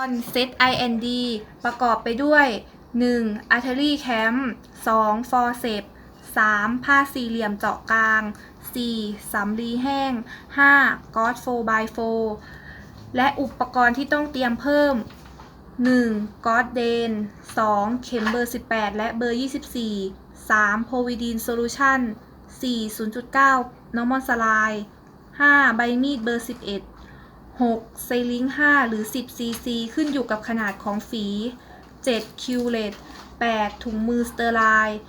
อนเซต IND ประกอบไปด้วย 1. Artery Cam 2. Forceps 3. ผ้าสี่เหลี่ยมเจาะกลาง 4. สำลีแห้ง 5. g a u z 4 x 4และอุปกรณ์ที่ต้องเตรียมเพิ่ม 1. g a u z d a n 2. เข็มเบอร์ 18 และเบอร์ 24 3. p o v i d i n Solution 4. 0.9 Normal Saline 5. ใบมีดเบอร์ 11 6. ไซลิง5หรือ 10 cc ขึ้นอยู่กับขนาดของฝี 7. คิวเลต 8. ถุงมือสเตอร์ไลน์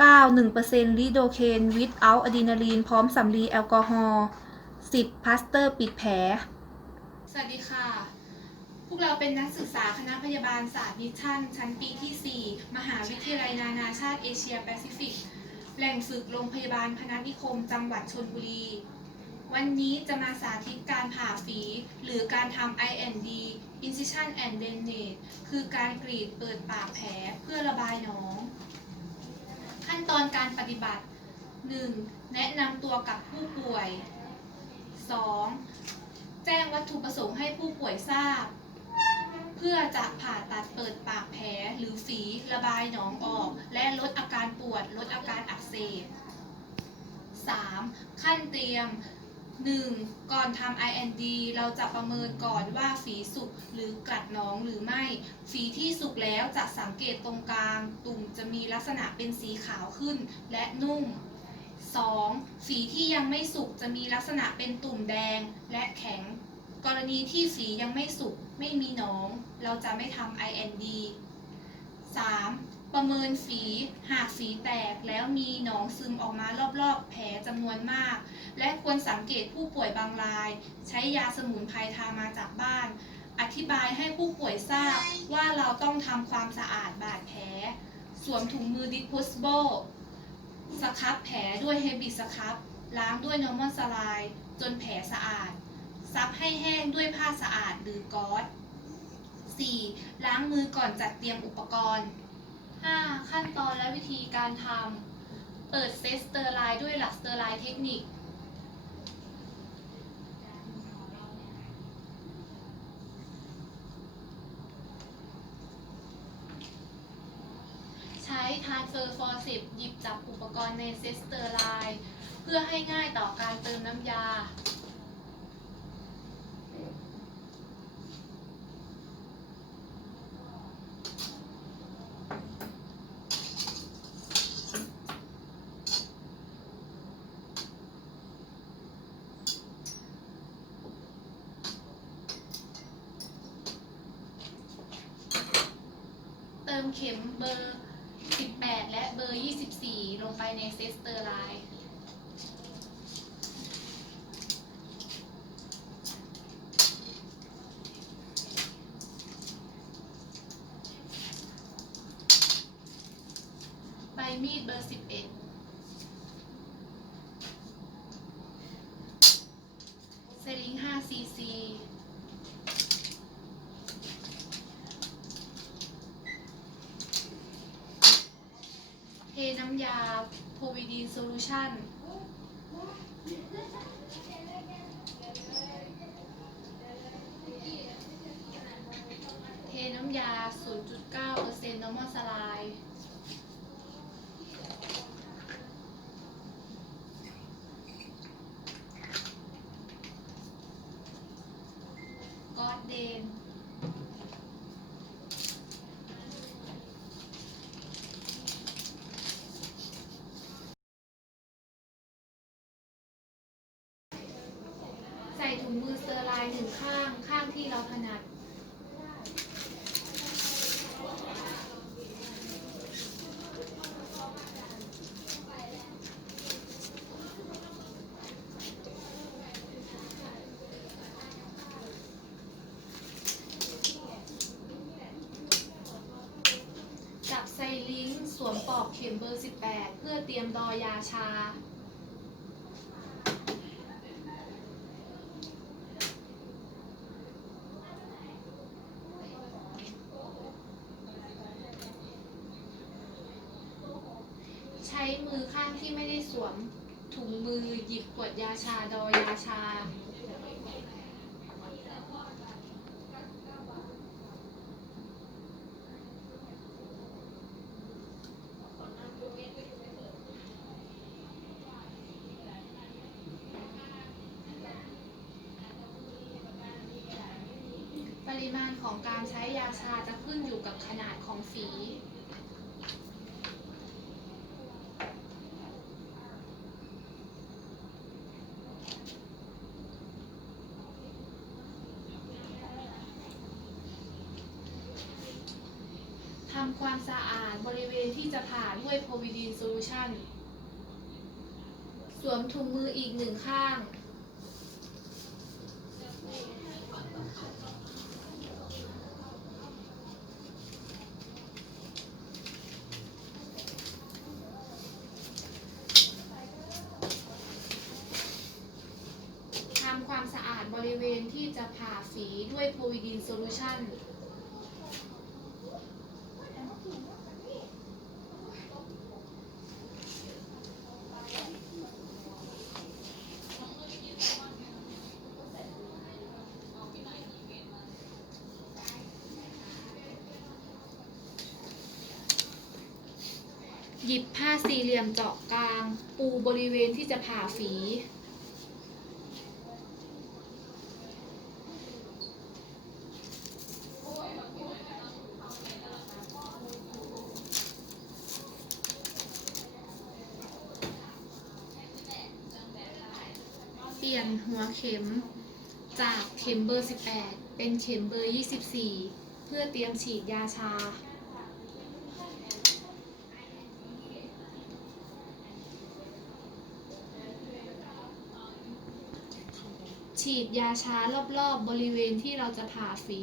9. 1%ลิโดเคนวิดเอาอะดรีนาลีนพร้อมสำลีแอลกอฮอล์ 10. พลาสเตอร์ปิดแผล สวัสดีค่ะ พวกเราเป็นนักศึกษาคณะพยาบาลศาสตร์มิชชั่น ชั้นปีที่ 4 มหาวิทยาลัยนานาชาติเอเชียแปซิฟิก แหล่งฝึกโรงพยาบาลพนัสนิคม จังหวัดชลบุรี วันนี้จะมาสาธิตการผ่าฝี หรือการทำ IND Incision and Drainage คือการกรีดเปิดปากแผลเพื่อระบายหนอง ขั้นตอนการปฏิบัติ 1. แนะนำตัวกับผู้ป่วย 2. แจ้งวัตถุประสงค์ให้ผู้ป่วยทราบ เพื่อจะผ่าตัดเปิดปากแผลหรือฝีระบายหนองออก และลดอาการปวด ลดอาการอักเสบ 3. ขั้นเตรียม 1. ก่อนทำ IND เราจะประเมินก่อนว่าฝีสุกหรือกัดหนองหรือไม่ ฝีที่สุกแล้วจะสังเกตตรงกลาง ตุ่มจะมีลักษณะเป็นสีขาวขึ้นและนุ่ม 2. ฝีที่ยังไม่สุกจะมีลักษณะเป็นตุ่มแดงและแข็ง กรณีที่ฝียังไม่สุกไม่มีหนอง เราจะไม่ทำ IND 3. ประเมินฝีหากฝีแตกแล้วมีหนองซึมออกมารอบๆ แผลจำนวนมาก และควรสังเกตผู้ป่วยบางราย ใช้ยาสมุนไพรทามาจากบ้าน อธิบายให้ผู้ป่วยทราบว่าเราต้องทำความสะอาดบาดแผล สวมถุงมือ disposable สครับแผลด้วยเฮบิสครับ ล้างด้วย normal saline จนแผลสะอาด ซับให้แห้งด้วยผ้าสะอาดหรือก๊อซ 4. ล้างมือก่อนจัดเตรียมอุปกรณ์ 5. ขั้นตอนและวิธีการทำเปิดเซตสเตอร์ไลน์ด้วยหลักสเตอร์ไลน์เทคนิค ใช้ Transfer Forceps หยิบจับอุปกรณ์ในเซตสเตอร์ไลน์เพื่อให้ง่ายต่อการเติมน้ำยา มเข็มเบอร์ 18 และเบอร์ 24 ลงไปในเซสเตอร์ไลน์ใบมีดเบอร์ 11เซลิง5ซีซี น้ำยาโพวิดีนโซลูชันเทน้ำยา 0.9% normal saline อดเดน ใส่ ถุงมือเตอร์ไลน์หนึ่งข้างข้างที่เราถนัดจับไซลิงก์สวมปอกเข็มเบอร์ 18 เพื่อเตรียมดอยาชา ดยาชาดอยยาชา ปริมาณของการใช้ยาชาจะขึ้นอยู่กับขนาดของฝี ความสะอาดบริเวณที่จะผ่าด้วยโพวิดีนโซลูชันสวมถุงมืออีกหนึ่งข้าง ทำความสะอาดบริเวณที่จะผ่าฝีด้วยโพวิดีนโซลูชัน หยิบผ้าสี่เหลี่ยมเจาะกลาง ปูบริเวณที่จะผ่าฝี เปลี่ยนหัวเข็มจากเข็มเบอร์ 18 เป็นเข็มเบอร์ 24 เพื่อเตรียมฉีดยาชา ฉีดยาชารอบๆบบริเวณที่เราจะผ่าฝี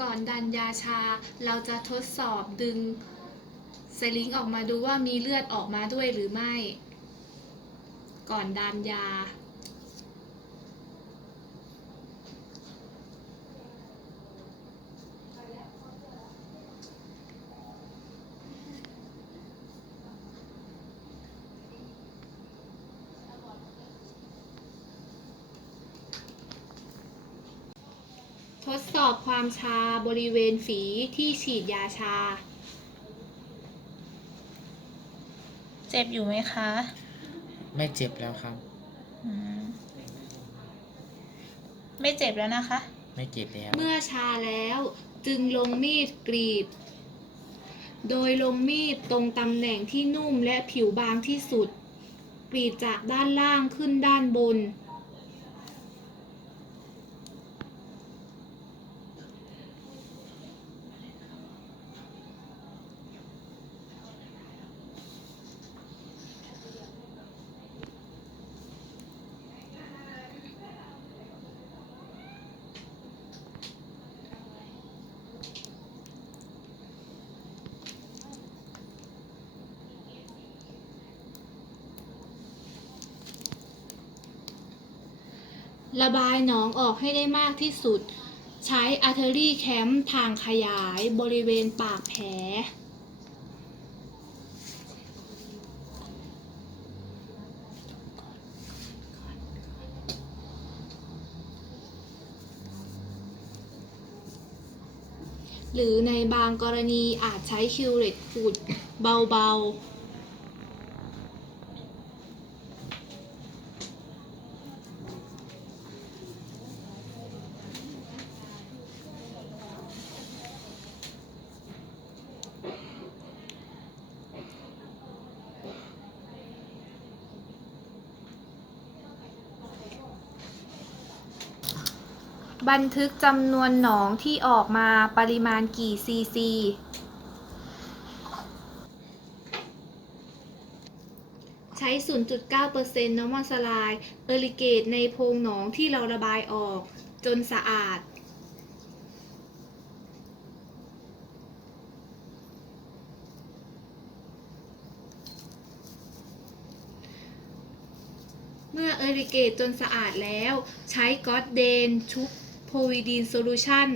ก่อนดันยาชาเราจะทดสอบดึงสลิงออกมาดูว่ามีเลือดออกมาด้วยหรือไม่ ก่อนดันยา ดสอบความชาบริเวณฝีที่ฉีดยาชา เจ็บอยู่ไหมคะ ไม่เจ็บแล้วครับ อืม ไม่เจ็บแล้วนะคะ ไม่เจ็บแล้วเมื่อชาแล้วจึงลงมีดกรีด โดยลงมีดตรงตำแหน่งที่นุ่มและผิวบางที่สุด กรีดจากด้านล่างขึ้นด้านบน ระบายหนองออกให้ได้มากที่สุด ใช้อาร์เทอรี่แคมป์ทางขยายบริเวณปากแผล หรือในบางกรณีอาจใช้คิวเรตขูดเบาๆ บันทึกจำนวนหนองที่ออกมาปริมาณกี่ซีซีใช้ 0.9%น้ำมันสลายเอริเกตในโพรงหนองที่เราระบายออกจนสะอาดเมื่อเอริเกตจนสะอาดแล้ว ใช้ก๊อตเดนชุบ โพวิดีนโซลูชัน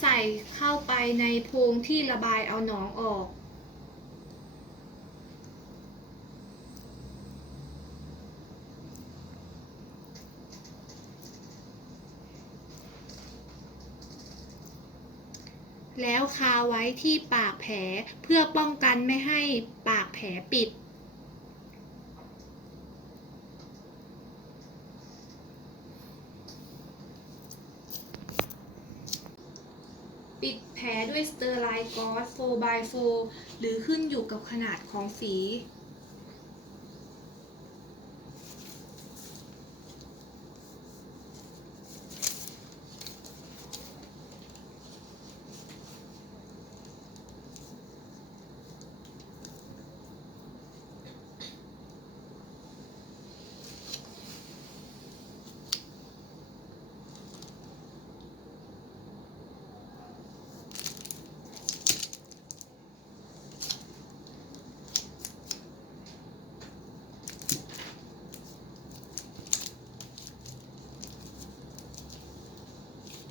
ใส่เข้าไปในโพรงที่ระบายเอาหนองออก แล้วคาไว้ที่ปากแผลเพื่อป้องกันไม่ให้ปากแผลปิด ปิดแผลด้วยสเตอร์ไลน์กอส 4x4 หรือขึ้นอยู่กับขนาดของฝี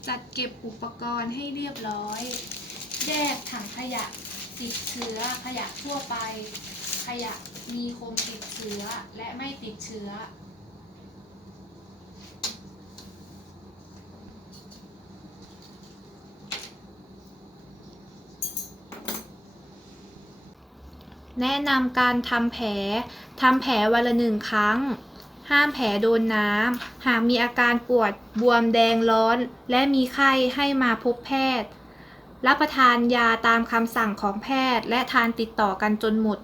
จัดเก็บอุปกรณ์ให้เรียบร้อย แยกถังขยะติดเชื้อ ขยะทั่วไป ขยะมีคมติดเชื้อและไม่ติดเชื้อ แนะนำการทำแผล ทำแผลวันละหนึ่งครั้ง ห้ามแผลโดนน้ำ หากมีอาการปวดบวมแดงร้อน และมีไข้ให้มาพบแพทย์ รับประทานยาตามคำสั่งของแพทย์ และทานติดต่อกันจนหมด